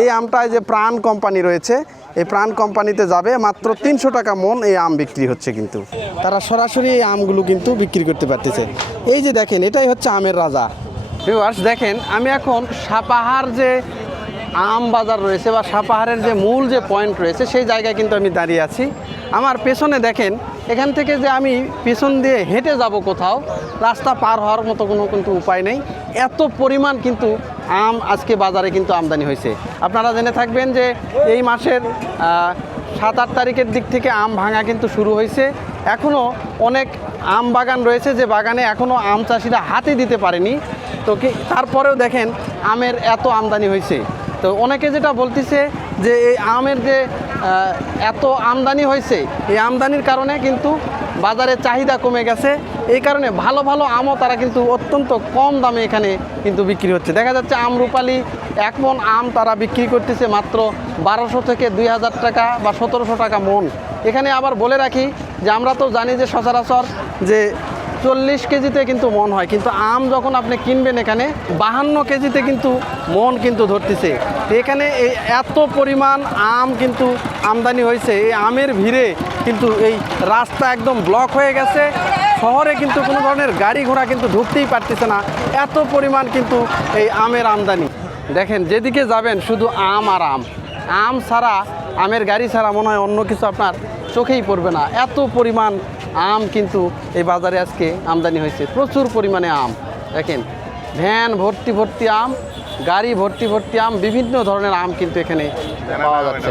এই আমটা যে প্রাণ কোম্পানি রয়েছে, এই প্রাণ কোম্পানিতে যাবে, মাত্র 300 টাকা মন এই আম বিক্রি হচ্ছে। কিন্তু তারা সরাসরি এই আমগুলো কিন্তু বিক্রি করতে পারতেছে। এই যে দেখেন, এটাই হচ্ছে আমের রাজা। ভিউয়ার্স দেখেন, আমি এখন সাপাহার যে আম বাজার রয়েছে বা সাপাহারের যে মূল যে পয়েন্ট রয়েছে সেই জায়গায় কিন্তু আমি দাঁড়িয়ে আছি। আমার পেছনে দেখেন, এখান থেকে যে আমি পেছন দিয়ে হেঁটে যাব কোথাও, রাস্তা পার হওয়ার মতো কোনো কিন্তু উপায় নেই। এত পরিমাণ কিন্তু আম আজকে বাজারে কিন্তু আমদানি হয়েছে। আপনারা জেনে থাকবেন যে এই মাসের 7-8 তারিখের দিক থেকে আম ভাঙা কিন্তু শুরু হয়েছে। এখনও অনেক আম বাগান রয়েছে যে বাগানে এখনও আম চাষিরা হাতে দিতে পারেনি। তো তারপরেও দেখেন আমের এত আমদানি হয়েছে। তো অনেকে যেটা বলতেছে যে এই আমের যে এত আমদানি হয়েছে, এই আমদানির কারণে কিন্তু বাজারে চাহিদা কমে গেছে। এই কারণে ভালো ভালো আমও তারা কিন্তু অত্যন্ত কম দামে এখানে কিন্তু বিক্রি হচ্ছে। দেখা যাচ্ছে আমরুপালি 1 মন আম তারা বিক্রি করতেছে মাত্র 1200 থেকে 2000 টাকা বা 1700 টাকা মন। এখানে আবার বলে রাখি যে আমরা তো জানি যে সচরাচর যে 40 কেজিতে কিন্তু মন হয়, কিন্তু আম যখন আপনি কিনবেন এখানে 52 কেজিতে কিন্তু মন কিন্তু ধরতেছে। এখানে এই এত পরিমাণ আম কিন্তু আমদানি হয়েছে। এই আমের ভিড়ে কিন্তু এই রাস্তা একদম ব্লক হয়ে গেছে। শহরে কিন্তু কোনো ধরনের গাড়ি ঘোড়া কিন্তু ঢুকতেই পারতেছে না, এত পরিমাণ কিন্তু এই আমের আমদানি। দেখেন, যেদিকে যাবেন শুধু আম আর আম। আম ছাড়া, আমের গাড়ি ছাড়া মনে হয় অন্য কিছু আপনার চোখেই পড়বে না। এত পরিমাণ আম কিন্তু এই বাজারে আজকে আমদানি হয়েছে, প্রচুর পরিমাণে আম। দেখেন, ভ্যান ভর্তি ভর্তি আম, গাড়ি ভর্তি ভর্তি আম, বিভিন্ন ধরনের আম কিন্তু এখানে পাওয়া যাচ্ছে।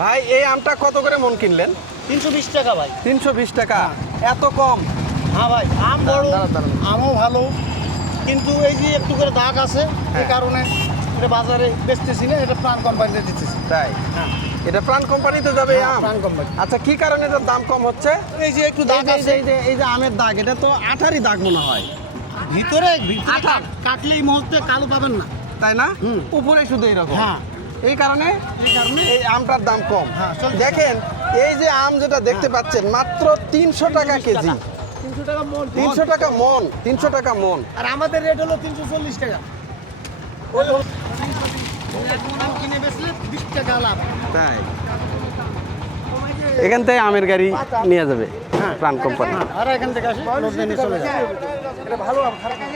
ভাই, এই আমটা কত করে মন কিনলেন? 320 টাকা ভাই। 320 টাকা? এত কম? হ্যাঁ ভাই, আম বড়, আমও ভালো, কিন্তু এই যে একটু করে দাগ আছে, এই কারণে এটা বাজারে বেচতেছি না, এটা প্রাণ কোম্পানিতে দিতেছি। তাই? হ্যাঁ, এটা প্রাণ কোম্পানিতে যাবে এই আম? প্রাণ কোম্পানি। আচ্ছা, কি কারণে এটার দাম কম হচ্ছে? এই যে একটু দাগ আছে, এই যে আমের দাগ, এটা তো আঠারই দাগ মনে হয়। ভিতরে আঠা। কাটলে এই মুহূর্তে কালো পাবেন না, তাই না? উপরে শুধু এরকম। হ্যাঁ, এই কারণে এই আমটার দাম কম। হ্যাঁ, চলছে। দেখেন, এই যে আম যেটা দেখতে পাচ্ছেন, মাত্র 300 টাকা কেজি। 300 টাকা মন। 300 টাকা মন, 300 টাকা মন। আর আমাদের রেট হলো 340 টাকা। এক মন আম কিনে বেচলে 20 টাকা লাভ। তাই? এখান থেকে আমের গাড়ি নিয়ে যাবে প্রাণ কোম্পানি। আর এখান থেকে আসি, লোড নিয়ে চলে যাবে। এটা ভালো আম, খারাপ না।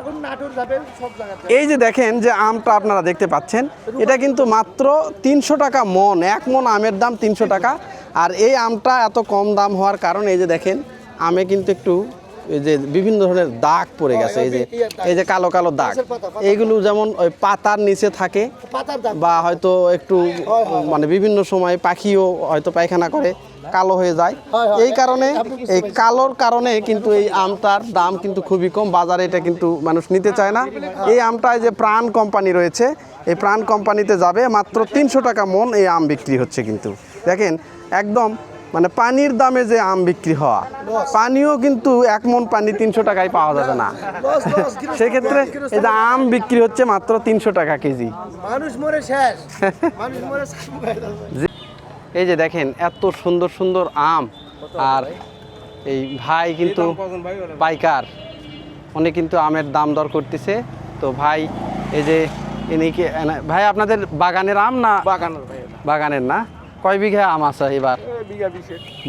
এখন নাটোর যাবে সব জায়গাতে। এই যে দেখেন যে আমটা আপনারা দেখতে পাচ্ছেন, এটা কিন্তু মাত্র 300 টাকা মন। 1 মন আমের দাম 300 টাকা। আর এই আমটা এত কম দাম হওয়ার কারণে এই যে দেখেন, আমে কিন্তু একটু এই যে বিভিন্ন ধরনের দাগ পড়ে গেছে। এই যে কালো কালো দাগ, এইগুলো যেমন ওই পাতার নিচে থাকে, বা হয়তো একটু মানে বিভিন্ন সময় পাখিও হয়তো পায়খানা করে কালো হয়ে যায়। এই কারণে, এই কালোর কারণে কিন্তু এই আমটার দাম কিন্তু খুবই কম। বাজারে এটা কিন্তু মানুষ নিতে চায় না। এই আমটায় যে প্রাণ কোম্পানি রয়েছে, এই প্রাণ কোম্পানিতে যাবে, মাত্র 300 টাকা মন এই আম বিক্রি হচ্ছে। কিন্তু দেখেন, একদম মানে পানির দামে যে আম বিক্রি হওয়া, পানিও কিন্তু 1 মন পানি 300 টাকায় পাওয়া যাবে না। সেক্ষেত্রে এই যে আম বিক্রি হচ্ছে মাত্র 300 টাকা কেজি। মানুষ মরে শেষ, মানুষ মরে। এই যে দেখেন, এত সুন্দর সুন্দর আম। আর এই ভাই কিন্তু পাইকার, উনি কিন্তু আমের দাম দর করতেছে। তো ভাই, এই যে ইনি কি ভাই, আপনাদের বাগানের আম না? বাগানের না? কয় বিঘা আম আছে এবার?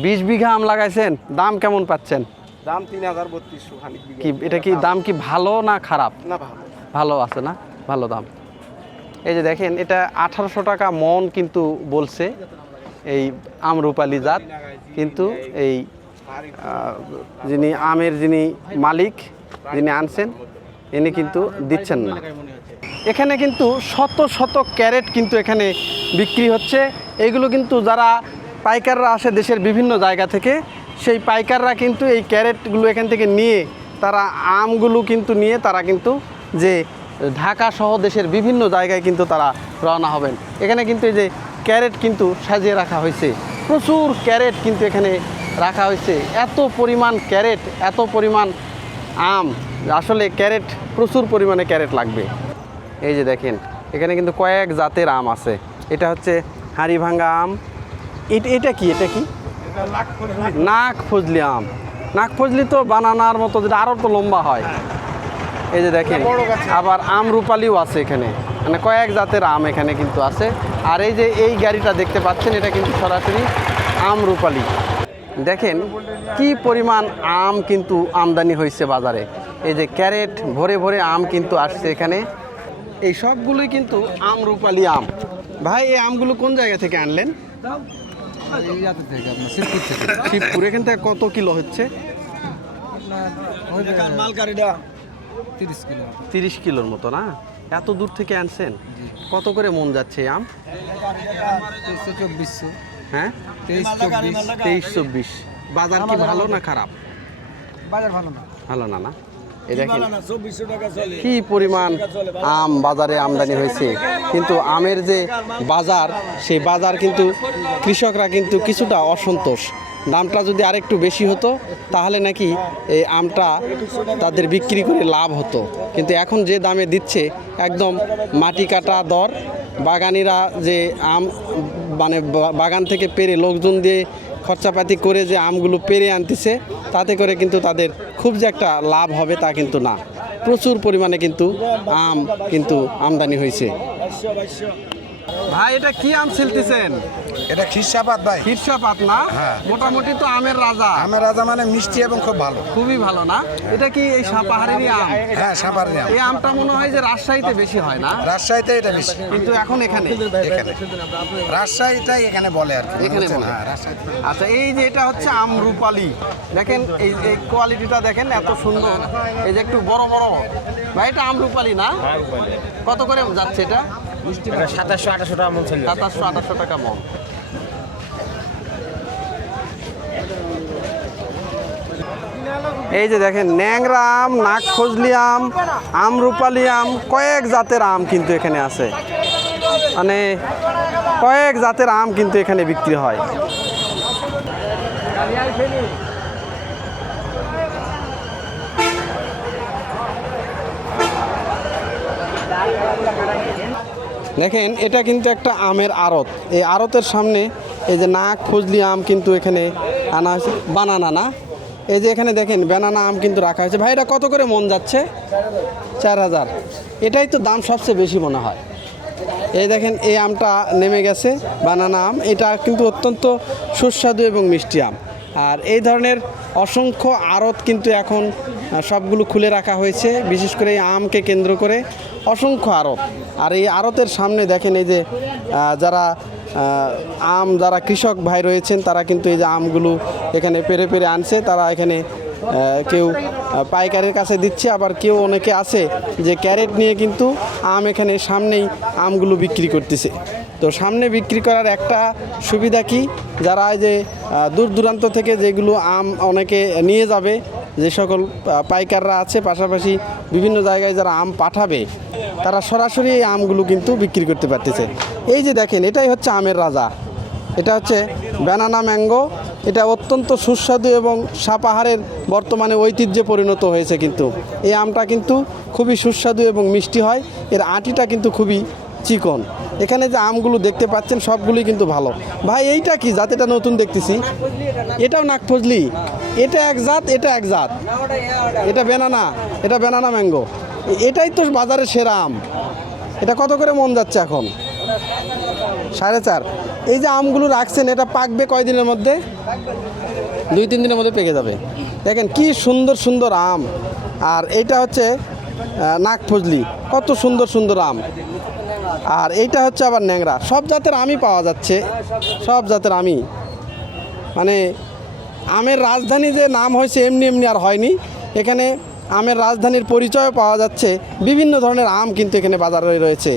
20 বিঘা আম লাগাইছেন। দাম কেমন পাচ্ছেন? দাম 3000-3200 খানিক বিঘা। কি এটা কি দাম কি ভালো না খারাপ? না, ভালো। ভালো আছে না? ভালো দাম। এই যে দেখেন, এটা 1800 টাকা মন কিন্তু বলছে এই আমরুপালি জাত। কিন্তু এই যিনি আমের যিনি মালিক, যিনি আনছেন, ইনি কিন্তু দিচ্ছেন না। এখানে কিন্তু শত শত ক্যারেট কিন্তু এখানে বিক্রি হচ্ছে। এইগুলো কিন্তু যারা পাইকাররা আসে দেশের বিভিন্ন জায়গা থেকে, সেই পাইকাররা কিন্তু এই ক্যারেটগুলো এখান থেকে নিয়ে, তারা আমগুলো কিন্তু নিয়ে তারা কিন্তু যে ঢাকা সহ দেশের বিভিন্ন জায়গায় কিন্তু তারা রওনা হবেন। এখানে কিন্তু এই যে ক্যারেট কিন্তু সাজিয়ে রাখা হয়েছে, প্রচুর ক্যারেট কিন্তু এখানে রাখা হয়েছে। এত পরিমাণ ক্যারেট, এত পরিমাণ আম, আসলে ক্যারেট, প্রচুর পরিমাণে ক্যারেট লাগবে। এই যে দেখেন, এখানে কিন্তু কয়েক জাতের আম আছে। এটা হচ্ছে হাড়ি ভাঙ্গা আম। এটা কি? নাক ফজলি আম। নাক ফজলি তো বানানার মতো, যেটা আরও তো লম্বা হয়। এই যে দেখেন, আবার আমরুপালিও আছে এখানে। মানে কয়েক জাতের আম এখানে কিন্তু আছে। আর এই যে এই গাড়িটা দেখতে পাচ্ছেন, এটা কিন্তু সরাসরি আমরুপালি। দেখেন কি পরিমাণ আম কিন্তু আমদানি হয়েছে বাজারে। এই যে ক্যারেট ভরে ভরে আম কিন্তু আসছে এখানে। এই সবগুলোই কিন্তু আমরুপালি আম। ভাই এই আমগুলো কোন জায়গা থেকে আনলেন? শিবপুর। এখান থেকে কত কিলো হচ্ছে? 30 কিলোর মতো না? এত দূর থেকে আনছেন? কত করে মন যাচ্ছে এই আম? 2400। হ্যাঁ, 23-24। বাজার কি ভালো না খারাপ? বাজার ভালো না। ভালো না, না? এই দেখেন কি পরিমাণ আম বাজারে আমদানি হয়েছে। কিন্তু আমের যে বাজার, সেই বাজার কিন্তু কৃষকরা কিন্তু কিছুটা অসন্তোষ। দামটা যদি আরেকটু বেশি হতো তাহলে নাকি এই আমটা তাদের বিক্রি করে লাভ হতো। কিন্তু এখন যে দামে দিচ্ছে একদম মাটি কাটা দর। বাগানিরা যে আম মানে বাগান থেকে পেরে লোকজন দিয়ে খরচাপাতি করে যে আমগুলো পেরে আনতেছে, তাতে করে কিন্তু তাদের খুব যে একটা লাভ হবে তা কিন্তু না। প্রচুর পরিমাণে কিন্তু আম কিন্তু আমদানি হয়েছে। ভাই এটা কি আম ছিলতেছেন? এটা খিরসাপাত ভাই। খিরসাপাত না? হ্যাঁ। মোটামুটি তো আমের রাজা। আমের রাজা মানে মিষ্টি এবং খুব ভালো। খুবই ভালো না? এটা কি এই সাপাহারেরই আম? হ্যাঁ, সাপাহারের আম। এই আমটা মনে হয় যে রাজশাহীতে বেশি হয় না? রাজশাহীতে এটা বেশি, কিন্তু এখন এখানে রাজশাহীটাই এখানে বলে আর কি। এখানে বুঝছেন? বলে। হ্যাঁ, রাজশাহীতে। আচ্ছা, এই যে এটা হচ্ছে আমরুপালি। দেখেন এই এই কোয়ালিটিটা দেখেন এত সুন্দর। এই যে একটু বড় বড়। ভাই এটা আমরুপালি না? কত করে যাচ্ছে এটা? 2700-2800 টাকা মন ছিল। 2700-2800 টাকা মন। এই যে দেখেন ন্যাংরা আম, নাগফজলি আম, আমরুপালি আম, কয়েক জাতের আম কিন্তু এখানে আছে। মানে কয়েক জাতের আম কিন্তু এখানে বিক্রি হয়। দেখেন এটা কিন্তু একটা আমের আড়ত। এই আড়তের সামনে এই যে নাগফজলি আম কিন্তু এখানে আনা হয়েছে। বানানা না? এই যে এখানে দেখেন বানানা আম কিন্তু রাখা হয়েছে। ভাই এটা কত করে মন যাচ্ছে? 4000। এটাই তো দাম সবচেয়ে বেশি মনে হয়। এই দেখেন এই আমটা নেমে গেছে, বানানা আম। এটা কিন্তু অত্যন্ত সুস্বাদু এবং মিষ্টি আম। আর এই ধরনের অসংখ্য আড়ত কিন্তু এখন সবগুলো খুলে রাখা হয়েছে, বিশেষ করে এই আমকে কেন্দ্র করে অসংখ্য আড়ত। আর এই আড়তের সামনে দেখেন এই যে যারা যারা কৃষক ভাই রয়েছেন, তারা কিন্তু এই যে আমগুলো এখানে পেরে পেরে আনছে। তারা এখানে কেউ পাইকারের কাছে দিচ্ছে, আবার কেউ অনেকে আছে যে ক্যারেট নিয়ে কিন্তু আম এখানে সামনেই আমগুলো বিক্রি করতেছে। তো সামনে বিক্রি করার একটা সুবিধা কি, যারা এই যে দূর দূরান্ত থেকে যেগুলো আম অনেকে নিয়ে যাবে, যে সকল পাইকাররা আছে, পাশাপাশি বিভিন্ন জায়গায় যারা আম পাঠাবে, তারা সরাসরি এই আমগুলো কিন্তু বিক্রি করতে পারতেছে। এই যে দেখেন এটাই হচ্ছে আমের রাজা। এটা হচ্ছে ব্যানানা ম্যাঙ্গো। এটা অত্যন্ত সুস্বাদু এবং সাপাহারের বর্তমানে ঐতিহ্যে পরিণত হয়েছে। কিন্তু এই আমটা কিন্তু খুবই সুস্বাদু এবং মিষ্টি হয়। এর আটিটা কিন্তু খুবই চিকন। এখানে যে আমগুলো দেখতে পাচ্ছেন সবগুলোই কিন্তু ভালো। ভাই এইটা কি জাত? এটা নতুন দেখতেছি। এটাও নাগফজলি? এটা এক জাত, এটা এক জাত। এটা ব্যানানা, এটা ব্যানানা ম্যাঙ্গো। এটাই তো বাজারে সেরা আম। এটা কত করে মন যাচ্ছে এখন? 4.5। এই যে আমগুলো রাখছেন, এটা পাকবে কয়দিনের মধ্যে? 2-3 দিনের মধ্যে পেকে যাবে। দেখেন কি সুন্দর সুন্দর আম। আর এইটা হচ্ছে নাগফজলি, কত সুন্দর সুন্দর আম। আর এইটা হচ্ছে আবার ন্যাংরা। সব জাতের আমই পাওয়া যাচ্ছে, সব জাতের আমই। মানে আমের রাজধানী যে নাম হয়েছে এমনি এমনি আর হয়নি। এখানে আমের রাজধানীর পরিচয় পাওয়া যাচ্ছে। বিভিন্ন ধরনের আম কিন্তু এখানে বাজারে রয়েছে।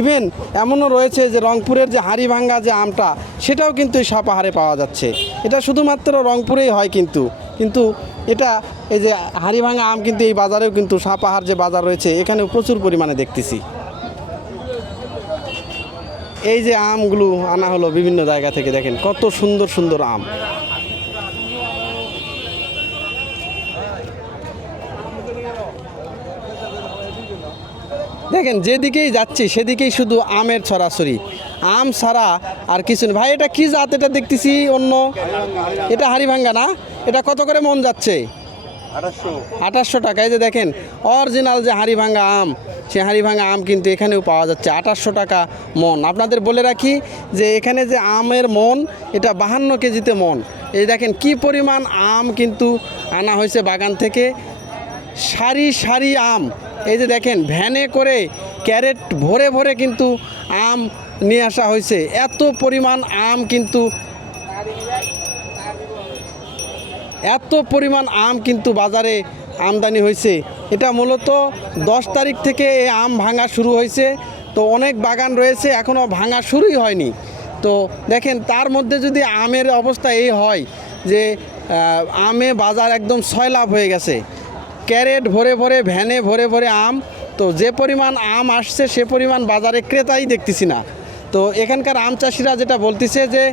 ইভেন এমনও রয়েছে যে রংপুরের যে হাড়িভাঙ্গা যে আমটা, সেটাও কিন্তু এই সাপাহারে পাওয়া যাচ্ছে। এটা শুধুমাত্র রংপুরেই হয় কিন্তু এটা এই যে হাড়িভাঙ্গা আম কিন্তু এই বাজারেও কিন্তু সাপাহার যে বাজার রয়েছে এখানেও প্রচুর পরিমাণে দেখতেছি। এই যে আমগুলো আনা হলো বিভিন্ন জায়গা থেকে, দেখেন কত সুন্দর সুন্দর আম। দেখেন যেদিকেই যাচ্ছি সেদিকেই শুধু আমের ছড়াছড়ি, আম ছাড়া আর কিছু নেই। ভাই এটা কি জাত? এটা দেখতেছি অন্য। এটা হাড়িভাঙ্গা না? এটা কত করে মন যাচ্ছে? 2800 টাকা। এই যে দেখেন অরিজিনাল যে হাড়িভাঙ্গা আম, সে হাড়িভাঙা আম কিন্তু এখানেও পাওয়া যাচ্ছে 2800 টাকা মন। আপনাদের বলে রাখি যে এখানে যে আমের মন এটা 52 কেজিতে মন। এই দেখেন কি পরিমাণ আম কিন্তু আনা হয়েছে বাগান থেকে, সারি সারি আম। এই যে দেখেন ভ্যানে করে ক্যারেট ভরে ভরে কিন্তু আম নিয়ে আসা হয়েছে। এত পরিমাণ আম কিন্তু বাজারে আমদানি হয়েছে। এটা মূলত 10 তারিখ থেকে এই আম ভাঙা শুরু হয়েছে। তো অনেক বাগান রয়েছে এখনও ভাঙা শুরুই হয়নি। তো দেখেন তার মধ্যে যদি আমের অবস্থা এই হয় যে আমে বাজার একদম সয়লাভ হয়ে গেছে, ক্যারেট ভরে ভরে ভ্যানে ভরে ভরে আম। তো যে পরিমাণ আম আসছে সে পরিমাণ বাজারে ক্রেতাই দেখতেছি না। তো এখানকার আম চাষিরা যেটা বলতেছে যে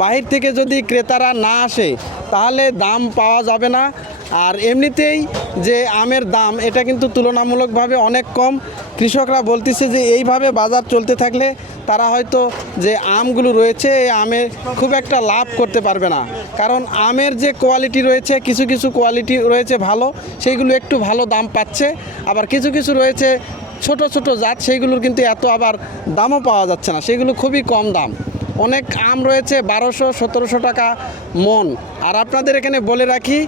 বাহির থেকে যদি ক্রেতারা না আসে তাহলে দাম পাওয়া যাবে না। আর এমনিতেই যে আমের দাম এটা কিন্তু তুলনামূলকভাবে অনেক কম। কৃষকরা বলতেছে যে এইভাবে বাজার চলতে থাকলে তারা হয়তো যে আমগুলো রয়েছে এই আমে খুব একটা লাভ করতে পারবে না। কারণ আমের যে কোয়ালিটি রয়েছে, কিছু কিছু কোয়ালিটি রয়েছে ভালো, সেইগুলো একটু ভালো দাম পাচ্ছে। আবার কিছু কিছু রয়েছে ছোট ছোট জাত, সেইগুলোর কিন্তু এত আবার দামও পাওয়া যাচ্ছে না, সেগুলো খুবই কম দাম। অনেক আম রয়েছে 1200-1700 টাকা মন। আর আপনাদের এখানে বলে রাখি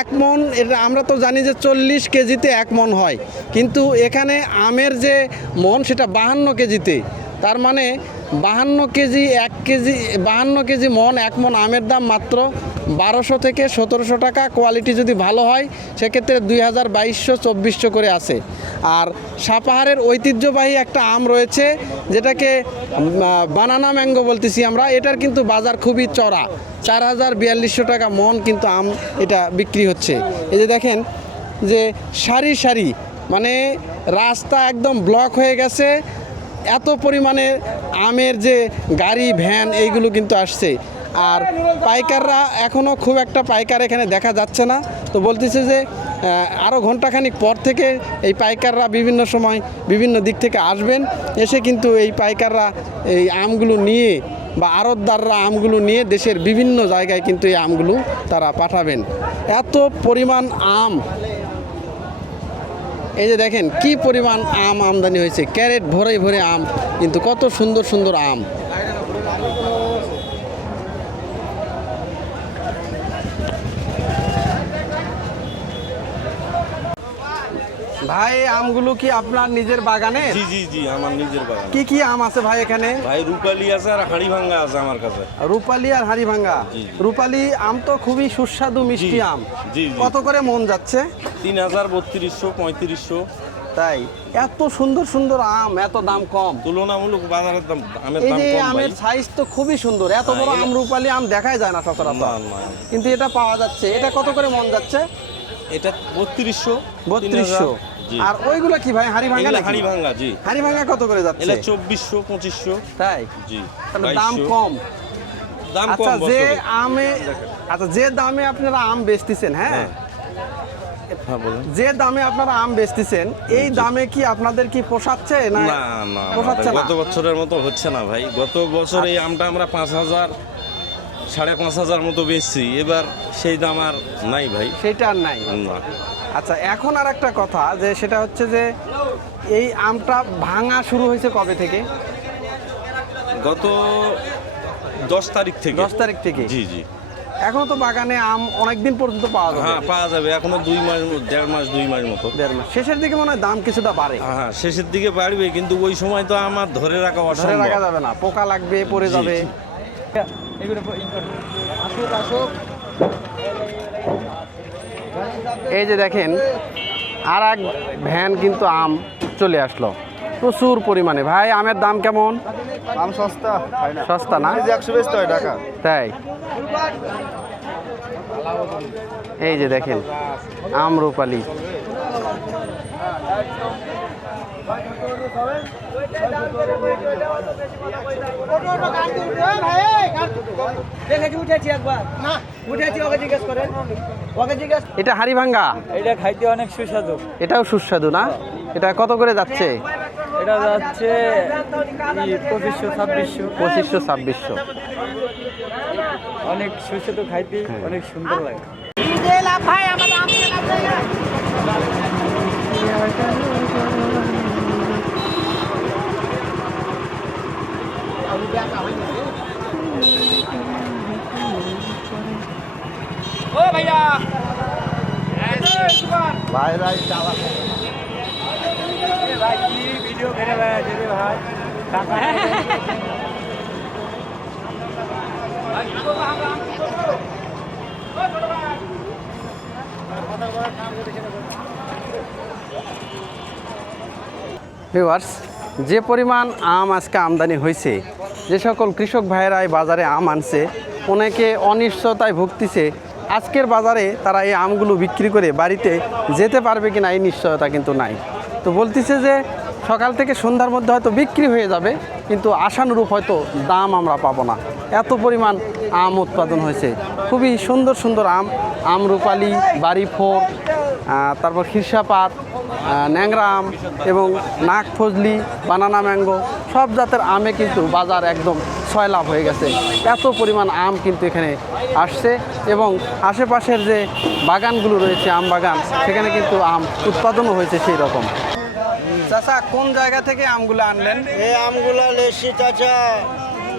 1 মন, এটা আমরা তো জানি যে 40 কেজিতে 1 মন হয়, কিন্তু এখানে আমের যে মন সেটা 52 কেজিতে। তার মানে 52 কেজি 1 কেজি 52 কেজি মন 1 মন আমের দাম মাত্র 1200 থেকে 1700 টাকা। কোয়ালিটি যদি ভালো হয় সেক্ষেত্রে 2200-2400 করে আছে। আর সাপাহারের ঐতিহ্যবাহী একটা আম রয়েছে যেটাকে বানানা ম্যাঙ্গো বলতেছি আমরা, এটার কিন্তু বাজার খুবই চড়া, 4000-4200 টাকা মন কিন্তু আম এটা বিক্রি হচ্ছে। এই যে দেখেন যে সারি সারি, মানে রাস্তা একদম ব্লক হয়ে গেছে, এত পরিমাণে আমের যে গাড়ি ভ্যান এইগুলো কিন্তু আসছে। আর পাইকাররা এখনও খুব একটা পাইকার এখানে দেখা যাচ্ছে না। তো বলতেছে যে আরও ঘন্টাখানিক পর থেকে এই পাইকাররা বিভিন্ন সময় বিভিন্ন দিক থেকে আসবেন, এসে কিন্তু এই পাইকাররা এই আমগুলো নিয়ে বা আড়তদাররা আমগুলো নিয়ে দেশের বিভিন্ন জায়গায় কিন্তু এই আমগুলো তারা পাঠাবেন। এত পরিমাণ আম, এই যে দেখেন কি পরিমাণ আম আমদানি হয়েছে, ক্যারেট ভরে ভরে আম, কিন্তু কত সুন্দর সুন্দর আম। ভাই আমগুলো কি আপনার নিজের বাগানে? জি জি জি, আমার নিজের বাগান। কি কি আম আছে ভাই এখানে? ভাই রূপালি আছে আর হাড়িভাঙ্গা আছে আমার কাছে। রূপালি আর হাড়িভাঙ্গা। জি, জি। রূপালি আম তো খুবই সুস্বাদু মিষ্টি জি, আম। জি, জি। কত করে মন যাচ্ছে? 3000, 3200, 3500। তাই এত সুন্দর সুন্দর আম, এত দাম কম? তুলনামূলক বাজারের দাম, আমের এই দাম যে কম ভাই। আমের সাইজ তো খুবই সুন্দর, এত বড় আম রূপালি আম দেখাই যায় না না, সচরাচর, না। কিন্তু এটা পাওয়া যাচ্ছে। এটা কত করে মন যাচ্ছে? এটা 3200, 3200। জি। আর ওইগুলো কি ভাই হাড়িভাঙ্গা এগুলা নাকি? হাড়িভাঙ্গা, জি। হাড়িভাঙ্গা কত করে যাচ্ছে? এটা 2400, 2500। তাই জি। তাহলে দাম 2200 কম। দাম কম আচ্ছা যে বছরে। আমে, আচ্ছা যে দামে আপনারা আম বেচতেছেন, হ্যাঁ, হ্যাঁ বলেন। যে দামে আপনারা আম বেচতেছেন এই দামে কি আপনাদের কি পোষাচ্ছে না? না না, পোষাচ্ছে না। গত বছরের মতো হচ্ছে না ভাই। গত বছর এই আমটা আমরা 5000, 5500 মতো বেচছি, এবার সেই দাম আর নাই ভাই। সেটা আর নাই। না। আচ্ছা এখন আর একটা কথা, যে সেটা হচ্ছে যে এই আমটা ভাঙা শুরু হয়েছে কবে থেকে? গত 10 তারিখ থেকে। 10 তারিখ থেকে। জি জি। এখনো তো বাগানে আম অনেকদিন পর্যন্ত পাওয়া যাবে। হ্যাঁ পাওয়া যাবে এখনো 2 মাস, 1.5 মাস, 2 মাস মতো। 1.5 মাস। শেষের দিকে মনে হয় দাম কিছুটা বাড়ে। হ্যাঁ শেষের দিকে বাড়বে, কিন্তু ওই সময় তো আমার ধরে রাখা ধরে অসম্ভব। রাখা যাবে না, পোকা লাগবে, পড়ে জি, যাবে। জি। এই যে দেখেন আর এক ভ্যান কিন্তু আম চলে আসলো প্রচুর পরিমাণে। ভাই আমের দাম কেমন? আম সস্তা, সস্তা না? 120 টাকা। তাই এই যে দেখেন আম রূপালি। এটা হাড়িভাঙ্গা, এটা খাইতে অনেক সুস্বাদু। এটাও সুস্বাদু না? এটা কত করে যাচ্ছে? এটা যাচ্ছে 2500-2600। 2500-2600। অনেক সুস্বাদু খাইতে, অনেক সুন্দর লাগে। ভিউয়ার্স, যে পরিমাণ আম আজকে আমদানি হয়েছে, যে সকল কৃষক ভাইয়েরা এই বাজারে আম আনছে, অনেকে অনিশ্চয়তায় ভুগতেছে। আজকের বাজারে তারা এই আমগুলো বিক্রি করে বাড়িতে যেতে পারবে কিনা এই নিশ্চয়তা কিন্তু নাই। তো বলতেছে যে সকাল থেকে সন্ধ্যার মধ্যে হয়তো বিক্রি হয়ে যাবে, কিন্তু আশানুরূপ হয়তো দাম আমরা পাবো না। এত পরিমাণ আম উৎপাদন হয়েছে, খুবই সুন্দর সুন্দর আম, আমরুপালি, বাড়িফোর, তারপর খিরসাপাত, ন্যাংরা আম এবং নাক ফজলি, বানানা ম্যাঙ্গো, সব জাতের আমে কিন্তু বাজার একদম সয়লাভ হয়ে গেছে। এত পরিমাণ আম কিন্তু এখানে আসছে এবং আশেপাশের যে বাগানগুলো রয়েছে, আম বাগান, সেখানে কিন্তু আম উৎপাদনও হয়েছে সেই রকম। চাচা, কোন জায়গা থেকে আমগুলো আনলেন? এই আমগুলা লেসি চাচা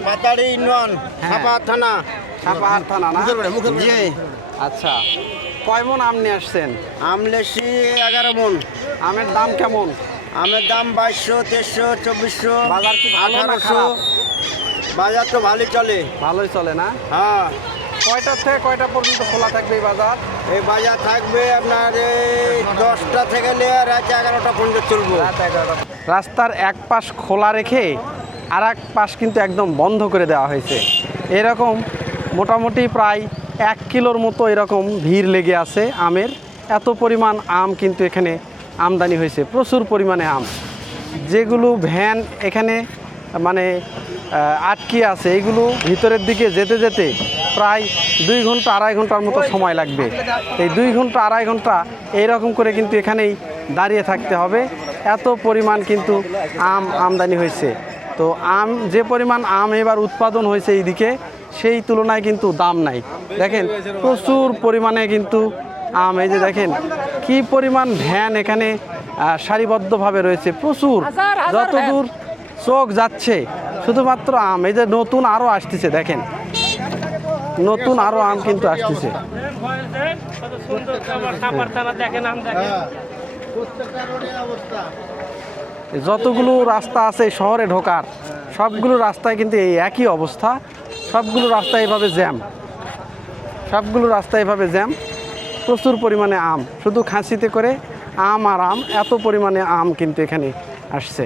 পাতাড়ি ইউনিয়ন সাপা থানা। সাপাহার থানা না? জি। আচ্ছা, কয় মন আম নিয়ে আসছেন? আম লেসি 11 মন। আমের দাম কেমন? আমের দাম 2200, 2300, 2400। বাজার কি ভালো না 1800। খারাপ? বাজার তো ভালোই চলে। ভালোই চলে না? হ্যাঁ, কয়টা থেকে কয়টা পর্যন্ত খোলা থাকবে এই বাজার? এই বাজার থাকবে আপনার এই 10টা থেকে নিয়ে রাত 11টা পর্যন্ত চলবো। রাস্তার এক পাশ খোলা রেখে আর এক পাশ কিন্তু একদম বন্ধ করে দেওয়া হয়েছে। এরকম মোটামুটি প্রায় 1 কিলোর মতো এরকম ভিড় লেগে আছে আমের। এত পরিমাণ আম কিন্তু এখানে আমদানি হয়েছে, প্রচুর পরিমাণে আম। যেগুলো ভ্যান এখানে মানে আটকে আছে, এইগুলো ভিতরের দিকে যেতে যেতে প্রায় 2 ঘন্টা 2.5 ঘন্টার মতো সময় লাগবে। এই 2 ঘন্টা 2.5 ঘন্টা এইরকম করে কিন্তু এখানেই দাঁড়িয়ে থাকতে হবে। এত পরিমাণ কিন্তু আম আমদানি হয়েছে। তো আম, যে পরিমাণ আম এবার উৎপাদন হয়েছে এইদিকে, সেই তুলনায় কিন্তু দাম নাই। দেখেন প্রচুর পরিমাণে কিন্তু আম, এই যে দেখেন কি পরিমাণ ভ্যান এখানে সারিবদ্ধভাবে রয়েছে, প্রচুর, যতদূর চোখ যাচ্ছে শুধুমাত্র আম। এই যে নতুন আরও আসতেছে, দেখেন নতুন আরও আম কিন্তু আসতেছে। যতগুলো রাস্তা আছে শহরে ঢোকার, সবগুলো রাস্তায় কিন্তু এই একই অবস্থা। সবগুলো রাস্তায় এভাবে জ্যাম, সবগুলো রাস্তায় এভাবে জ্যাম। প্রচুর পরিমাণে আম, শুধু খাসিতে করে আম আর আম, এত পরিমাণে আম কিন্তু এখানে আসছে।